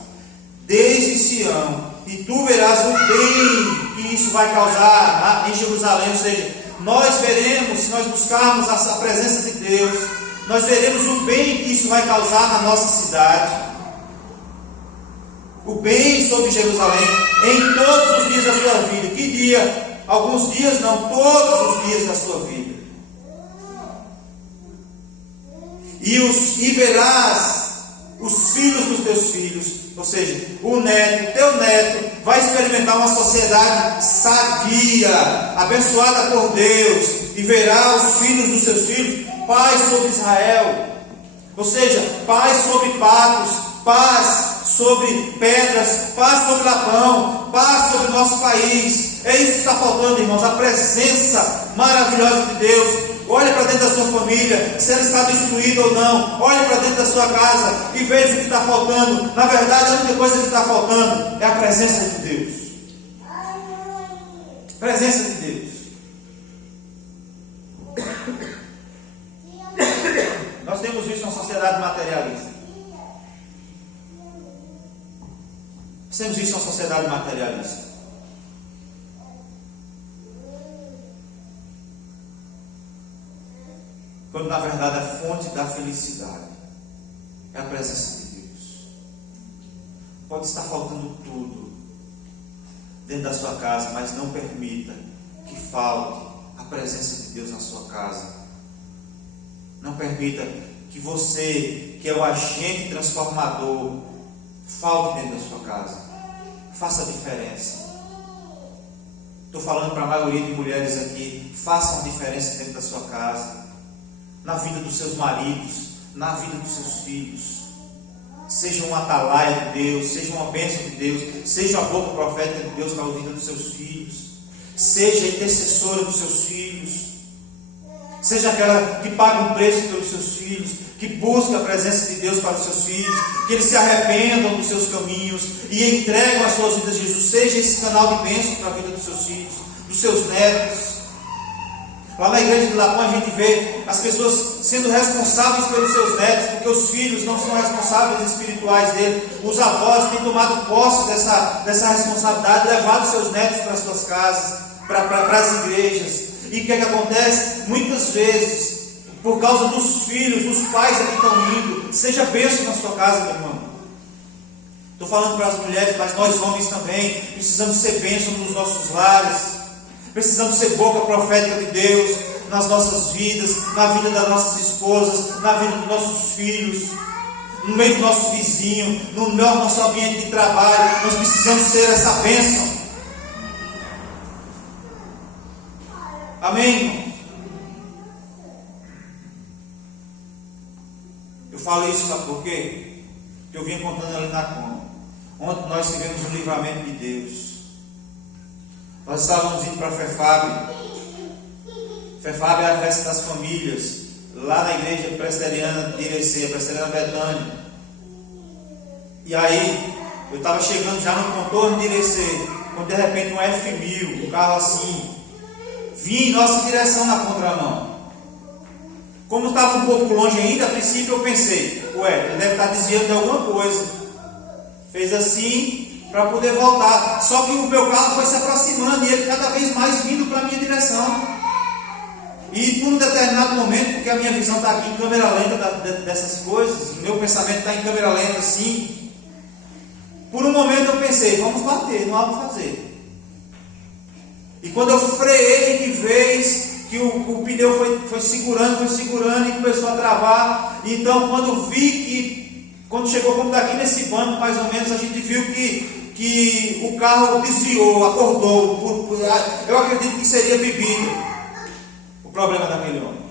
desde Sião, e tu verás o bem que isso vai causar em Jerusalém. Ou seja, nós veremos, se nós buscarmos a presença de Deus, nós veremos o bem que isso vai causar na nossa cidade, o bem sobre Jerusalém em todos os dias da sua vida. Que dia? Alguns dias não, todos os dias da sua vida. E verás os filhos dos teus filhos, ou seja, o neto, teu neto, vai experimentar uma sociedade sadia, abençoada por Deus, e verá os filhos dos seus filhos, paz sobre Israel, ou seja, paz sobre patos, paz sobre pedras, paz sobre Lapão, paz sobre o nosso país. É isso que está faltando, irmãos, a presença maravilhosa de Deus. Olhe para dentro da sua família, se ela está destruída ou não. Olhe para dentro da sua casa e veja o que está faltando. Na verdade, a única coisa que está faltando é a presença de Deus. Presença de Deus. Nós temos visto uma sociedade materialista. Nós temos visto uma sociedade materialista. Quando na verdade a fonte da felicidade é a presença de Deus. Pode estar faltando tudo dentro da sua casa, mas não permita que falte a presença de Deus na sua casa. Não permita que você, que é o agente transformador, falte dentro da sua casa. Faça a diferença. Estou falando para a maioria de mulheres aqui, façam a diferença dentro da sua casa, na vida dos seus maridos, na vida dos seus filhos. Seja um atalaia de Deus, seja uma bênção de Deus, seja a boca profética de Deus para a vida dos seus filhos, seja intercessora dos seus filhos, seja aquela que paga um preço pelos seus filhos, que busca a presença de Deus para os seus filhos, que eles se arrependam dos seus caminhos e entregam as suas vidas a Jesus. Seja esse canal de bênção para a vida dos seus filhos, dos seus netos. Lá na igreja de Lapão a gente vê as pessoas sendo responsáveis pelos seus netos, porque os filhos não são responsáveis espirituais dele. Os avós têm tomado posse dessa responsabilidade, levado seus netos para as suas casas, para as igrejas. E o que é que acontece? Muitas vezes, por causa dos filhos, dos pais que estão indo, seja bênção na sua casa, meu irmão. Estou falando para as mulheres, mas nós homens também precisamos ser bênção nos nossos lares. Precisamos ser boca profética de Deus nas nossas vidas, na vida das nossas esposas, na vida dos nossos filhos, no meio do nosso vizinho, no nosso ambiente de trabalho. Nós precisamos ser essa bênção. Amém, irmãos? Eu falo isso, sabe por quê? Porque eu vinha contando ali na conta. Ontem nós tivemos um livramento de Deus. Nós estávamos indo para FEFAB. FEFAB é a festa das famílias, lá na igreja presbiteriana de Irecê, presbiteriana Betânia. E aí, eu estava chegando já no contorno de Irecê, quando de repente um F1000, um carro assim, vinha em nossa direção na contramão. Como estava um pouco longe ainda, a princípio eu pensei, ele deve estar desviando de alguma coisa. Fez assim para poder voltar. Só que o meu carro foi se aproximando e ele cada vez mais vindo para a minha direção. E por um determinado momento, porque a minha visão está aqui em câmera lenta dessas coisas, o meu pensamento está em câmera lenta assim. Por um momento eu pensei, vamos bater, não há o que fazer. E quando eu freiei de vez, que o pneu foi segurando e começou a travar. Então quando vi que, quando chegou como daqui nesse banco mais ou menos, a gente viu que o carro desviou, acordou. Eu acredito que seria bebida o problema daquele homem.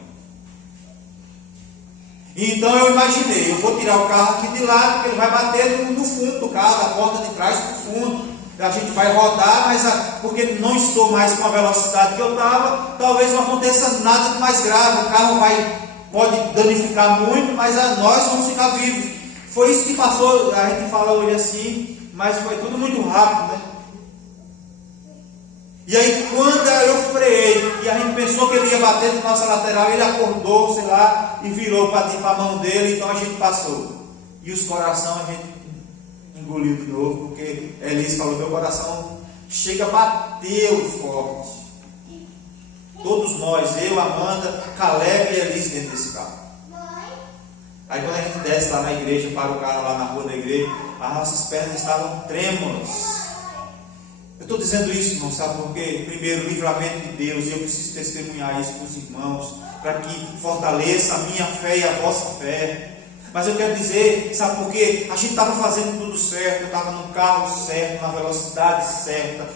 Então eu imaginei, eu vou tirar o carro aqui de lado, porque ele vai bater no fundo do carro, da porta de trás para o fundo. A gente vai rodar, mas porque não estou mais com a velocidade que eu estava, talvez não aconteça nada de mais grave. O carro pode danificar muito, mas nós vamos ficar vivos. Foi isso que passou, a gente fala hoje assim, mas foi tudo muito rápido, né? E aí quando eu freiei e a gente pensou que ele ia bater na nossa lateral, ele acordou, sei lá, e virou para a mão dele, então a gente passou. E os corações a gente engoliu de novo, porque Elis falou, meu coração chega, bateu forte. Todos nós, eu, Amanda, Caleb e Elis dentro desse carro. Aí quando a gente desce lá na igreja, para o carro lá na rua da igreja, as nossas pernas estavam trêmulas. Eu estou dizendo isso, irmão, sabe por quê? Primeiro, livramento de Deus, e eu preciso testemunhar isso para os irmãos, para que fortaleça a minha fé e a vossa fé. Mas eu quero dizer, sabe por quê? A gente estava fazendo tudo certo, eu estava no carro certo, na velocidade certa,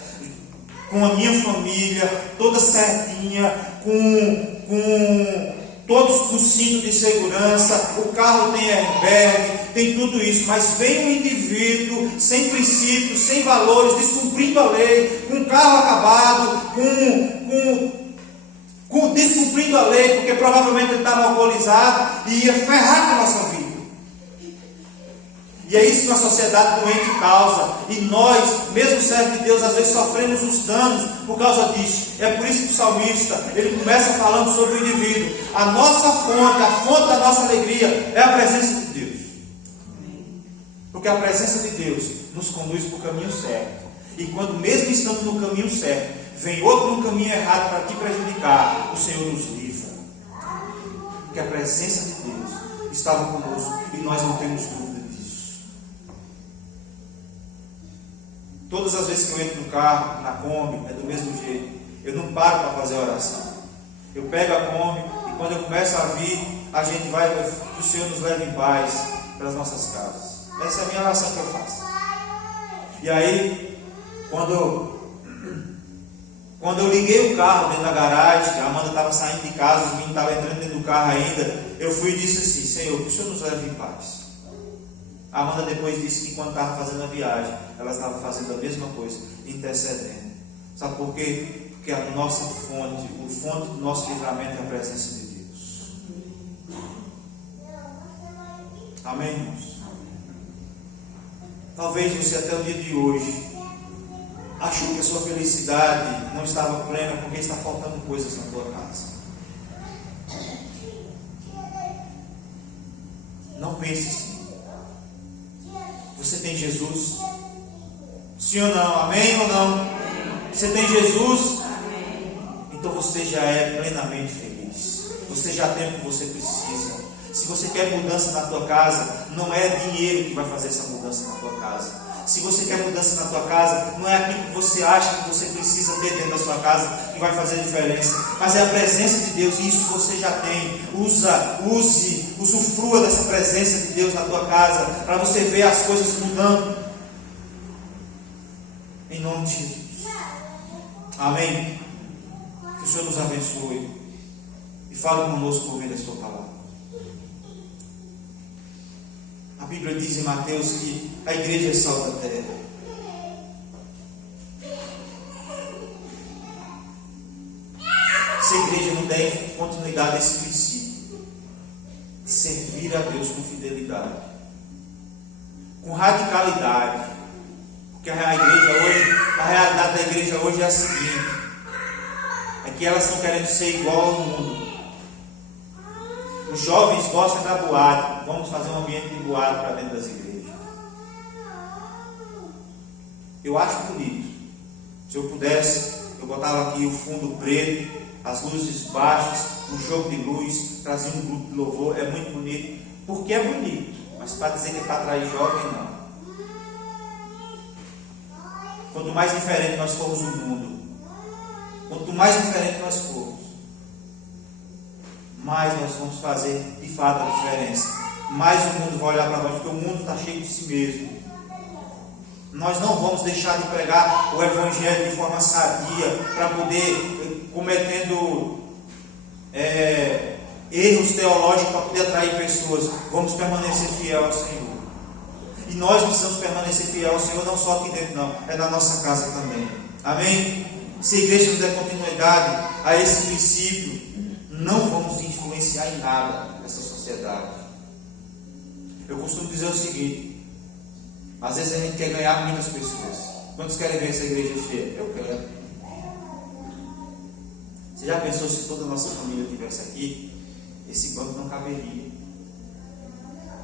com a minha família, toda certinha, com todos os cintos de segurança, o carro tem airbag, tem tudo isso, mas vem um indivíduo sem princípios, sem valores, descumprindo a lei, com o carro acabado, descumprindo a lei, porque provavelmente ele estava alcoolizado e ia ferrar com a nossa vida. E é isso que uma sociedade doente causa. E nós, mesmo servos de Deus, às vezes sofremos os danos por causa disso. É por isso que o salmista, ele começa falando sobre o indivíduo. A nossa fonte, a fonte da nossa alegria é a presença de Deus. Porque a presença de Deus nos conduz para o caminho certo. E quando mesmo estamos no caminho certo, vem outro no caminho errado para te prejudicar, o Senhor nos livra. Porque a presença de Deus estava conosco e nós não temos dúvida. Todas as vezes que eu entro no carro, na Kombi, é do mesmo jeito. Eu não paro para fazer oração. Eu pego a Kombi e quando eu começo a vir, a gente vai, que o Senhor nos leve em paz para as nossas casas. Essa é a minha oração que eu faço. E aí, quando eu liguei o carro dentro da garagem, a Amanda estava saindo de casa, os meninos estavam entrando dentro do carro ainda, eu fui e disse assim: Senhor, que o Senhor nos leve em paz. A Amanda depois disse que quando estava fazendo a viagem, ela estava fazendo a mesma coisa, intercedendo. Sabe por quê? Porque a nossa fonte, do nosso livramento é a presença de Deus. Amém, irmãos? Talvez você até o dia de hoje achou que a sua felicidade não estava plena porque está faltando coisas na tua casa. Não pense assim. Você tem Jesus? Sim ou não? Amém ou não? Você tem Jesus? Então você já é plenamente feliz. Você já tem o que você precisa. Se você quer mudança na tua casa, não é dinheiro que vai fazer essa mudança na tua casa. Se você quer mudança na tua casa, não é aquilo que você acha que você precisa ter dentro da sua casa que vai fazer diferença, mas é a presença de Deus, e isso você já tem. Usufrua dessa presença de Deus na tua casa, para você ver as coisas mudando. Em nome de Jesus. Amém. Que o Senhor nos abençoe e fale conosco por meio da sua palavra. A Bíblia diz em Mateus que a igreja é sal da terra. Se a igreja não der continuidade a esse princípio, de servir a Deus com fidelidade, com radicalidade, porque a realidade da igreja hoje é a seguinte: é que elas estão querendo ser igual ao mundo. Os jovens gostam da boate. Vamos fazer um ambiente de boate para dentro das igrejas. Eu acho bonito. Se eu pudesse, eu botava aqui o fundo preto, as luzes baixas, um jogo de luz, trazia um grupo de louvor. É muito bonito, porque é bonito. Mas para dizer que é para atrair jovem, não. Quanto mais diferente nós formos do mundo, quanto mais diferente nós formos, mais nós vamos fazer de fato a diferença. Mais o mundo vai olhar para nós, porque o mundo está cheio de si mesmo. Nós não vamos deixar de pregar o Evangelho de forma sadia, para poder, cometendo erros teológicos, para poder atrair pessoas. Vamos permanecer fiel ao Senhor. E nós precisamos permanecer fiel ao Senhor, não só aqui dentro, não, é na nossa casa também. Amém? Se a igreja não der continuidade a esse princípio, não vamos influenciar em nada essa sociedade. Eu costumo dizer o seguinte: às vezes a gente quer ganhar muitas pessoas. Quantos querem ver essa igreja cheia? Eu quero. Você já pensou se toda a nossa família estivesse aqui? Esse banco não caberia.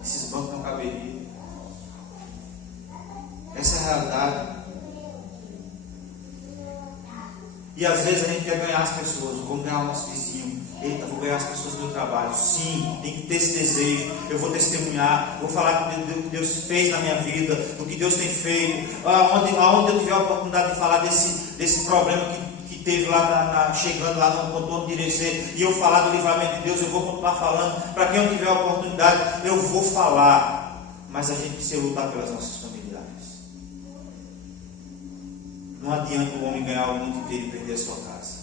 Esses bancos não caberiam. Essa é a realidade. E às vezes a gente quer ganhar as pessoas. Vamos ganhar o nosso vizinho. Eita, vou ganhar as pessoas do meu trabalho. Sim, tem que ter esse desejo. Eu vou testemunhar, vou falar do que Deus fez na minha vida, do que Deus tem feito. Aonde eu tiver a oportunidade de falar desse problema que teve lá chegando lá no contorno de Irecê, e eu falar do livramento de Deus, eu vou continuar falando. Para quem eu tiver a oportunidade, eu vou falar. Mas a gente precisa lutar pelas nossas familiares. Não adianta o homem ganhar o mundo inteiro e perder a sua casa.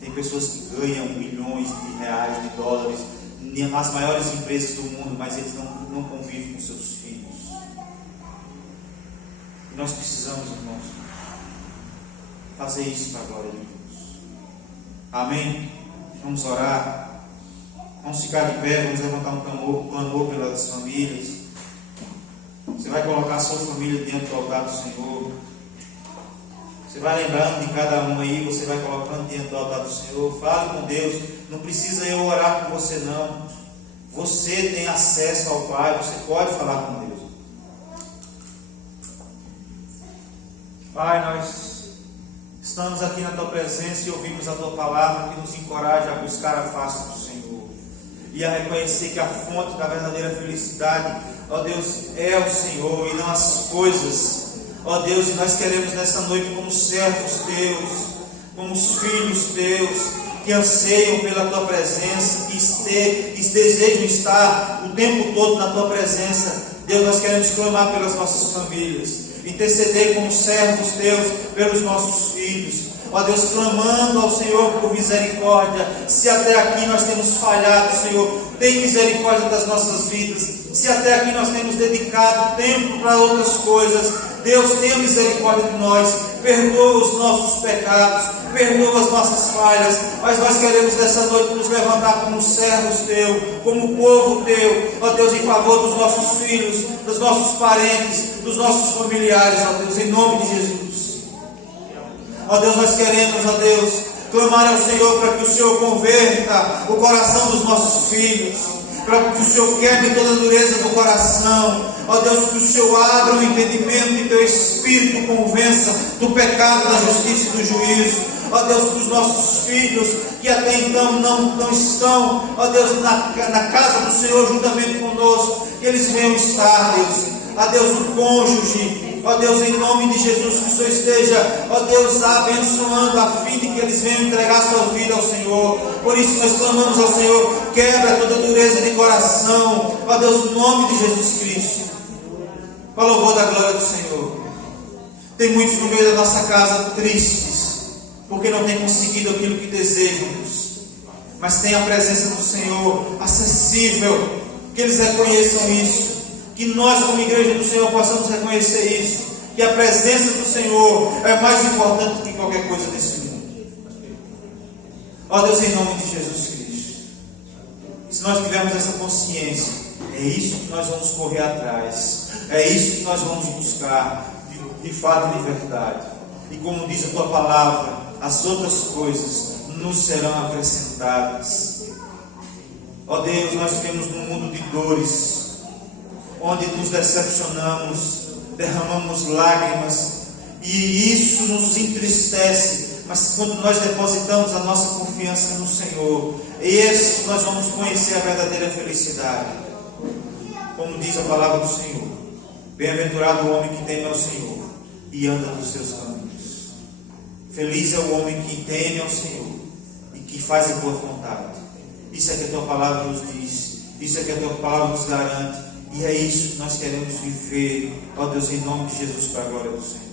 Tem pessoas que ganham milhões de reais, de dólares, nas maiores empresas do mundo, mas eles não convivem com seus filhos. E nós precisamos, irmãos, fazer isso para a glória de Deus. Amém? Vamos orar. Vamos ficar de pé, vamos levantar um clamor pelas famílias. Você vai colocar a sua família diante do altar do Senhor. Você vai lembrando de cada um aí, você vai colocando diante do altar do Senhor. Fale com Deus. Não precisa eu orar por você, não. Você tem acesso ao Pai, você pode falar com Deus. Pai, nós estamos aqui na Tua presença e ouvimos a Tua palavra que nos encoraja a buscar a face do Senhor e a reconhecer que a fonte da verdadeira felicidade, ó Deus, é o Senhor e não as coisas. Ó Deus, e nós queremos nessa noite, como servos Teus, como os filhos Teus, que anseiam pela Tua presença, que desejam estar o tempo todo na Tua presença. Deus, nós queremos clamar pelas nossas famílias, interceder como servos Teus pelos nossos filhos. Ó Deus, clamando ao Senhor por misericórdia. Se até aqui nós temos falhado, Senhor, tem misericórdia das nossas vidas. Se até aqui nós temos dedicado tempo para outras coisas, Deus, tenha misericórdia de nós, perdoa os nossos pecados, perdoa as nossas falhas, mas nós queremos nessa noite nos levantar como servos Teus, como povo Teu, ó Deus, em favor dos nossos filhos, dos nossos parentes, dos nossos familiares, ó Deus, em nome de Jesus. Ó Deus, nós queremos, ó Deus, clamar ao Senhor para que o Senhor converta o coração dos nossos filhos, para que o Senhor quebre toda a dureza do coração. Ó Deus, que o Senhor abra o entendimento e Teu Espírito convença do pecado, da justiça e do juízo. Ó Deus, que os nossos filhos, que até então não estão, ó Deus, na casa do Senhor juntamente conosco, que eles venham estar, Deus. Ó Deus, o cônjuge, ó Deus, em nome de Jesus, que o Senhor esteja, ó Deus, abençoando a fim de que eles venham entregar sua vida ao Senhor. Por isso nós clamamos ao Senhor, quebra toda dureza de coração, ó Deus, no nome de Jesus Cristo. Para o louvor da glória do Senhor. Tem muitos no meio da nossa casa tristes, porque não têm conseguido aquilo que desejam, Deus. Mas tem a presença do Senhor acessível, que eles reconheçam isso, que nós como igreja do Senhor possamos reconhecer isso, que a presença do Senhor é mais importante do que qualquer coisa desse mundo. Ó Deus, em nome de Jesus Cristo, se nós tivermos essa consciência, é isso que nós vamos correr atrás, é isso que nós vamos buscar, de fato e de verdade. E como diz a Tua palavra, as outras coisas nos serão acrescentadas. Ó Deus, nós vivemos num mundo de dores, onde nos decepcionamos, derramamos lágrimas, e isso nos entristece. Mas quando nós depositamos a nossa confiança no Senhor, esse nós vamos conhecer a verdadeira felicidade. Como diz a palavra do Senhor, bem-aventurado o homem que teme ao Senhor e anda nos seus caminhos. Feliz é o homem que teme ao Senhor e que faz a tua vontade. Isso é que a tua palavra nos diz, isso é que a tua palavra nos garante, e é isso que nós queremos viver, ó Deus, em nome de Jesus, para a glória do Senhor.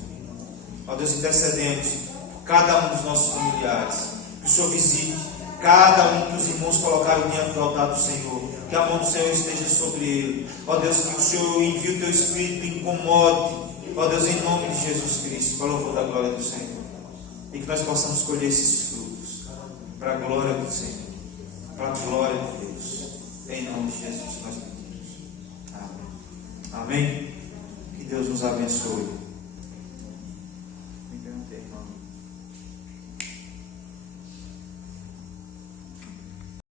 Ó Deus, intercedemos por cada um dos nossos familiares, que o Senhor visite cada um que os irmãos colocaram diante do altar do Senhor, que a mão do Senhor esteja sobre ele. Ó Deus, que o Senhor envie o Teu Espírito e incomode, ó Deus, em nome de Jesus Cristo, para o louvor da glória do Senhor, e que nós possamos colher esses frutos, para a glória do Senhor, para a glória de Deus, em nome de Jesus nós pedimos. Amém. Amém. Que Deus nos abençoe.